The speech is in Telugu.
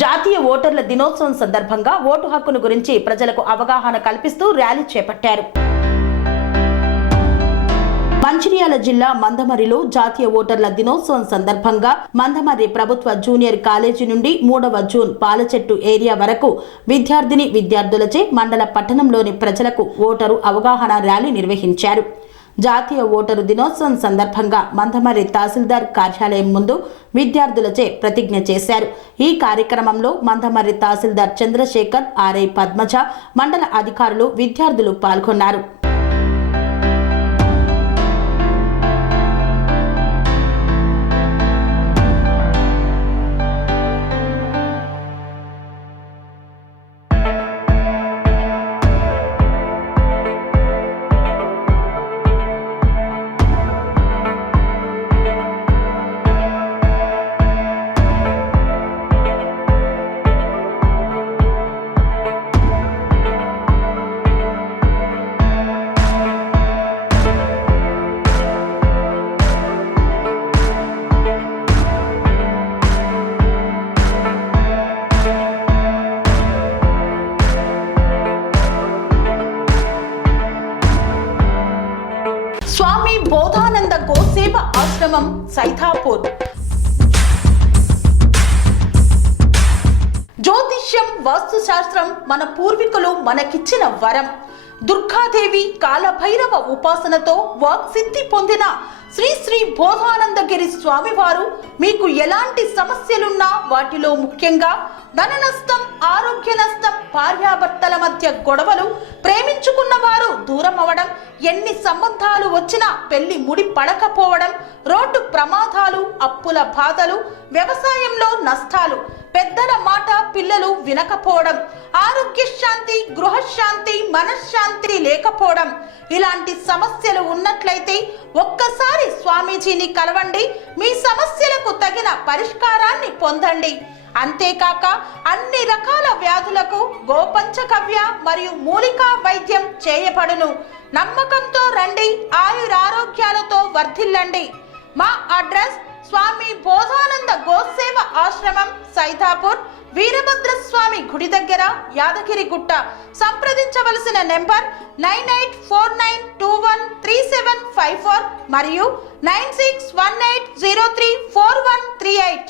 జాతీయ ఓటర్ల దినోత్సవం సందర్భంగా ఓటు హక్కును గురించి ప్రజలకు అవగాహన కల్పిస్తూ ర్యాలీ చేపట్టారు. మంచిర్యాల జిల్లా మందమర్రిలో జాతీయ ఓటర్ల దినోత్సవం సందర్భంగా మందమర్రి ప్రభుత్వ జూనియర్ కాలేజీ నుండి 3వ జూన్ పాలచెట్టు ఏరియా వరకు విద్యార్థులచే మండల పట్టణంలోని ప్రజలకు ఓటరు అవగాహన ర్యాలీ నిర్వహించారు. జాతీయ ఓటరు దినోత్సవం సందర్భంగా మందమర్రి తహసీల్దార్ కార్యాలయం ముందు విద్యార్థులచే ప్రతిజ్ఞ చేశారు. ఈ కార్యక్రమంలో మందమర్రి తహసీల్దార్ చంద్రశేఖర్, ఆర్ఐ పద్మజ, మండల అధికారులు, విద్యార్థులు పాల్గొన్నారు. స్వామి బోధానంద గోసేవ ఆశ్రమం సైథాపూర్. జ్యోతిష్యం, వాస్తుశాస్త్రం మన పూర్వీకులు మనకిచ్చిన వరం. దుర్గాదేవి, కాలభైరవ ఉపాసనతో వాక్సిద్ధి పొందిన శ్రీ శ్రీ బోధానందగిరి స్వామివారు మీకు ఎలాంటి సమస్యలున్నా, వాటిలో ముఖ్యంగా ధన నష్టం, ఆరోగ్య నష్టం, భార్యాభర్తల మధ్య గొడవలు, ప్రేమించుకున్న వారు దూరం అవడం, ఎన్ని సంబంధాలు వచ్చినా పెళ్లి ముడి పడకపోవడం, రోడ్డు ప్రమాదాలు, అప్పుల బాధలు, వ్యవసాయంలో నష్టాలు, పెద్దల మాట పిల్లలు వినకపోవడం, ఆరోగ్య శాంతి, గృహశాంతి, మనశ్శాంతి లేకపోవడం, ఇలాంటి సమస్యలు ఉన్నట్లయితే ఒక్కసారి స్వామీజీని కలవండి. మీ సమస్యలకు తగిన పరిష్కారాన్ని పొందండి. అంతేకాక అన్ని రకాల వ్యాధులకు గోపంచగవ్య మరియు మూలికా వైద్యం చేయబడును. నమ్మకంతో రండి, ఆయురారోగ్యాలతో వర్ధిల్లండి. మా అడ్రస్ స్వామి బోధానంద గోసేవ ఆశ్రమం, సైథాపూర్, వీరభద్రస్వామి గుడి దగ్గర, యాదగిరిగుట్ట. సంప్రదించవలసిన నెంబర్ 9849213754 మరియు 9618034138.